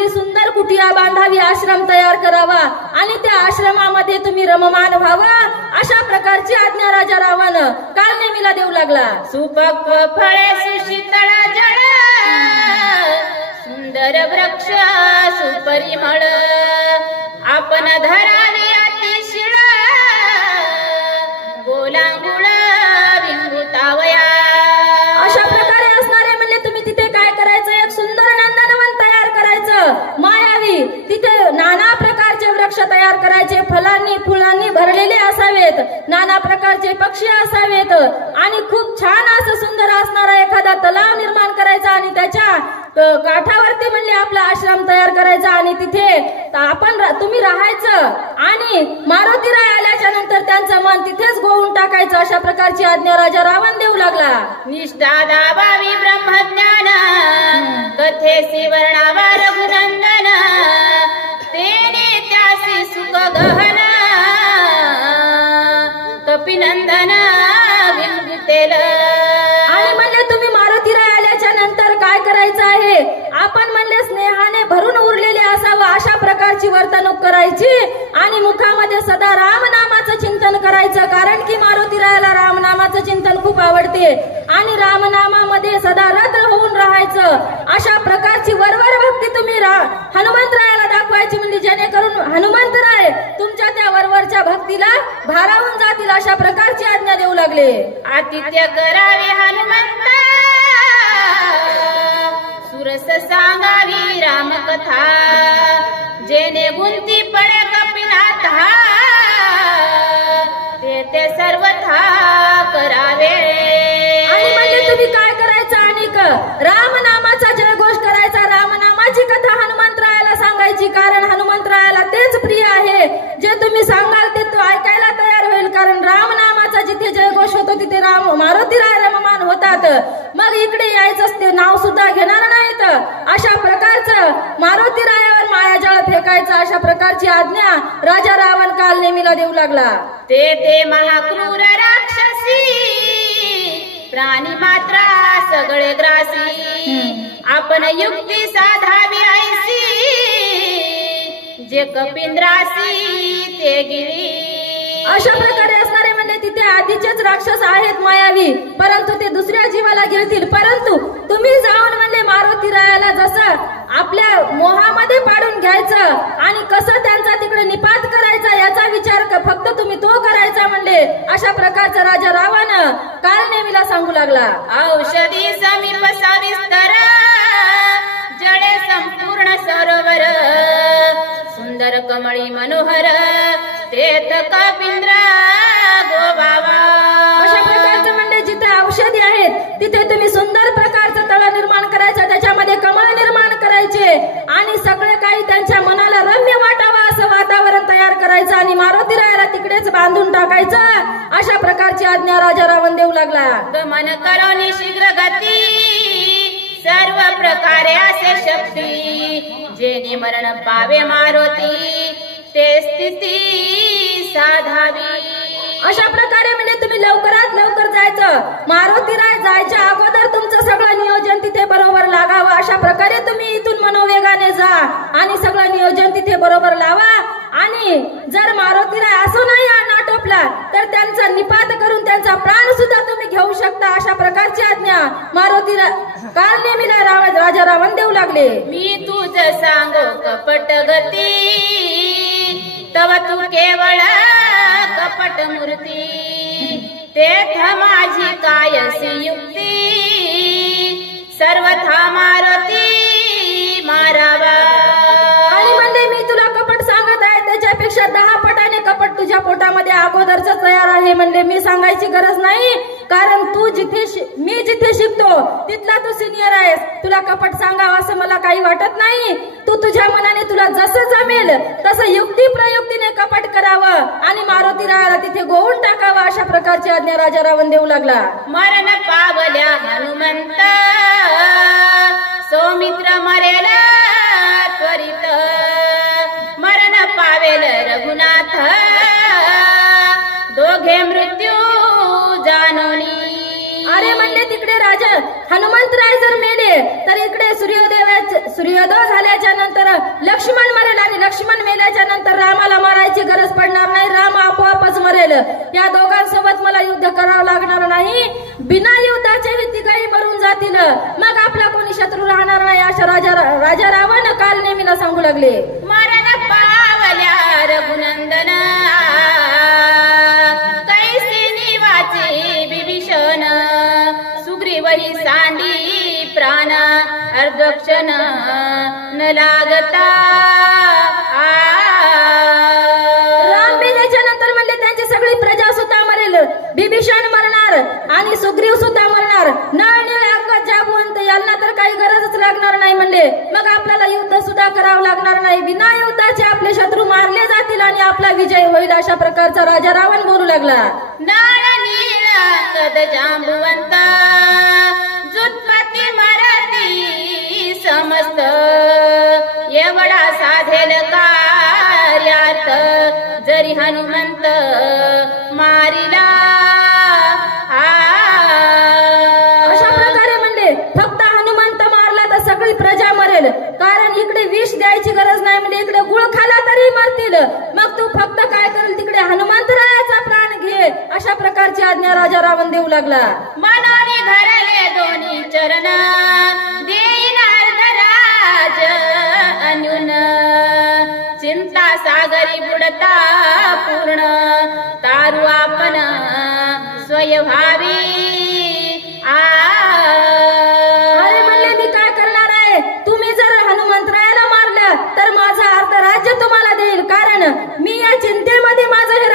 आपली सुंदर कुटिया बांधावी, आश्रम तयार करावा आणि त्या आश्रमामध्ये तुम्ही रममान व्हावा, अशा प्रकारची आज्ञा राजा रावण काल नेमीला देऊ लागला. सुपक्व फळे सुशीतळ जळ, सुंदर वृक्ष सुपरिमळ, आपण धरावे अतिशिळ, गोलांगुळ विंगुतावया. अशा प्रकारे असणारे म्हणजे तुम्ही तिथे काय करायचं, एक सुंदर नंदनवन तयार करायचं, मायावी. तिथे नाना प्रकारचे वृक्ष तयार करायचे, फलांनी फुलांनी भरलेले असावेत, नाना प्रकारचे पक्षी असावेत आणि खूप छान असं सुंदर असणारा एखादा तलाव निर्माण करायचा आणि त्याच्या काठावरती म्हणजे आपला आश्रम तयार करायचा आणि तिथे तुम्ही राहायचं आणि मारुतीराय आल्याच्या नंतर त्यांचं मन तिथेच गोवून टाकायचं, अशा प्रकारची आज्ञा राजा रावण देऊ लागला. निष्ठा दाबावी ब्रह्मज्ञान, कथेसी वर्णावा रघुनंदन, तेने त्यासी सुख गहन, कपिनंदन विंगुतेल. आणि म्हणले तुम्ही मारुतीराय आल्याच्या नंतर काय करायचं आहे, आपण म्हणले स्नेहाने भरून उरलेले असावं, अशा प्रकारची वर्तणूक करायची आणि मुखामध्ये सदा रामनामाचं चिंतन करायचं, कारण की मारुतीरायाला रामनामाचं चिंतन खूप आवडते आणि रामनामामध्ये सदा रत होऊन राहायचं. अशा प्रकारची वरवर भक्ती तुम्ही हनुमंतरायाला दाखवायची, म्हणजे जेणेकरून हनुमंतराय तुमच्या त्या वरवरच्या भक्तीला भारावून जातील, अशा प्रकारची आज्ञा देऊ लागले. आतिथ्य करावे हनुमंत, सुरस सांगावी रामकथा, जेने गुंती पडे कपिनाथ, ते सर्वथा करावे. आणि म्हणजे तुम्ही काय करायचं, आणि रामनामाचा जयघोष करायचा, रामनामाची कथा हनुमंतरायाला सांगायची, कारण हनुमंतरायाला तेच प्रिय आहे. जे तुम्ही सांगाल ते तो ऐकायला तयार होईल, कारण रामनामाचा जिथे जयघोष होतो तिथे मारुतीराय रममान होतात. मग इकडे यायचं ते नाव सुद्धा घेणार नाहीत, अशा प्रकारचं मारुतीरायावर मायाजाळ फेकायचं, अशा प्रकारची आज्ञा राजा रावण काल नेमीला देऊ लागला. ते महाक्रूर राक्षसी, प्राणी मात्रा सगळे ग्रासी, आपण युक्ती साधावी ऐसी, जे कपिंद्रासी ते गिरी. अशा प्रकारे असणारे म्हणजे तिथे आधीचेच राक्षस आहेत मायावी, परंतु ते दुसऱ्या जीवाला घेतील. परंतु तुम्ही जाऊन म्हणजे मारुतीरायाला जसं आपल्या मोहामध्ये पाडून घ्यायचं आणि कसं त्यांचा तिकडे निपात करायचा याचा विचार फक्त तुम्ही तो करायचा म्हणले, अशा प्रकारचा राजा रावण काल नेमीला सांगू लागला. औषधी समीप सविस्तर, जळे संपूर्ण सरोवर, सुंदर कमळी मनोहर, तेथ कपिंद्र गोवावा. अशा प्रकारचं म्हणजे जिथे औषधी आहेत तिथे तुम्ही सुंदर प्रकारचं तळ निर्माण करायचं, त्याच्यामध्ये कमळ निर्माण करायचे आणि सगळे काही त्यांच्या मनाला रम्य वाटावं असं वातावरण तयार करायचं आणि मारुतीरायाला तिकडेच बांधून टाकायचं, अशा प्रकारची आज्ञा राजा रावण देऊ लागला. गमन करोनी शीघ्र गती, सर्व प्रकारे असे शक्ती, जेने मरण पावे मारुती, ते स्थिती साधावी. अशा प्रकारे म्हणजे तुम्ही लवकरात लवकर जायचं, मारुतीराय जायच्या अगोदर तुमचं सगळं नियोजन तिथे बरोबर लागावं, अशा प्रकारे तुम्ही इथून मनोवेगाने जा आणि सगळं नियोजन तिथे बरोबर लावा. आणि जर मारुतीराय असं नाही नाटोपला तर त्यांचा निपात करून त्यांचा प्राण सुद्धा तुम्ही घेऊ शकता, अशा प्रकारची आज्ञा मारुतीराय काल नेमीला राजा रावण देऊ लागले. मी तुझ सांगो कपट गती, तव तू केवळ कपट मूर्ती, तेथ माझी कायसी युक्ती, सर्वथा मारुती मारावा. आणि म्हणजे मी तुला कपट सांगत आहे, त्याच्यापेक्षा 10 पटाने कपट तुझ्या पोटामध्ये अगोदरच तयार आहे. म्हणजे मी सांगायची गरज नाही, कारण तू मी जिथे शिकतो तिथला तू सिनियर आहेस, तुला कपट सांगावं असं मला काही वाटत नाही. तू तुझ्या मनाने तुला जसं जमेल तसं युक्ती प्रयुक्तीने कपट करावं आणि मारुतीरायाला तिथे गोवून टाकावं, अशा प्रकारची आज्ञा राजा रावण देऊ लागला. मरण पावल्या हनुमंत, सौमित्र मरेल त्वरित, मरण पावेल रघुनाथ, दोघे मृत्यू जानोनी. अरे म्हणले तिकडे राजा हनुमंतराय जर मेले तर इकडे सूर्योदय झाल्याच्या नंतर लक्ष्मण मरेल आणि लक्ष्मण मेल्याच्या नंतर रामाला मारायची गरज पडणार नाही, राम आपोआपच मरेल. या दोघांसोबत मला युद्ध करावं लागणार नाही, बिना युद्धाचे हे तिघही मरून जातील, मग आपला कोणी शत्रू राहणार नाही, अशा राजा रावण काल नेमीला सांगू लागले. मरण पावल्या रघुनंदन कैसी वाचे विभीषण सुग्रीवही सांडी प्राण अर्धक्षण न लागता. राम मेल्याच्या नंतर म्हणले त्यांची सगळी प्रजा सुद्धा मरेल, विभीषण मरणार आणि सुग्रीव सुद्धा मरणार, नळनीळ अंगात जागवंत यांना तर काही गरजच लागणार नाही म्हणले. मग आपल्याला युद्ध सुद्धा करावं लागणार नाही, बिना युद्धाचे आपले शत्रू मारले जातील आणि आपला विजय होईल, अशा प्रकारचा राजा रावण बोलू लागला. नळनीळ अंगद जांबुवंत जुत्पती मराठी समस्त एवढा साधेल कार्यार्थ जरी हनुमंत मारिला. अशा प्रकारे म्हणले फक्त हनुमंत मारला तर सगळी प्रजा मरेल, कारण इकडे विष द्यायची गरज नाही, म्हणजे इकडे गुळ खाला तरी मरतील, मग तू फक्त काय करेल तिकडे हनुमंतरायाचा प्राण घे, अशा प्रकारची आज्ञा राजा रावण देऊ लागला. मनाने धरले दोन्ही चरण देईन अर्धराज अन्युन चिंता सागरी बुडता पूर्ण तारू आपण स्वयंभावी. अरे म्हणले मी काय करणार आहे, तुम्ही जर हनुमंतरायाला मारलं तर माझं अर्ध राज्य तुम्हाला देईल, कारण मी या चिंतेमध्ये माझं हे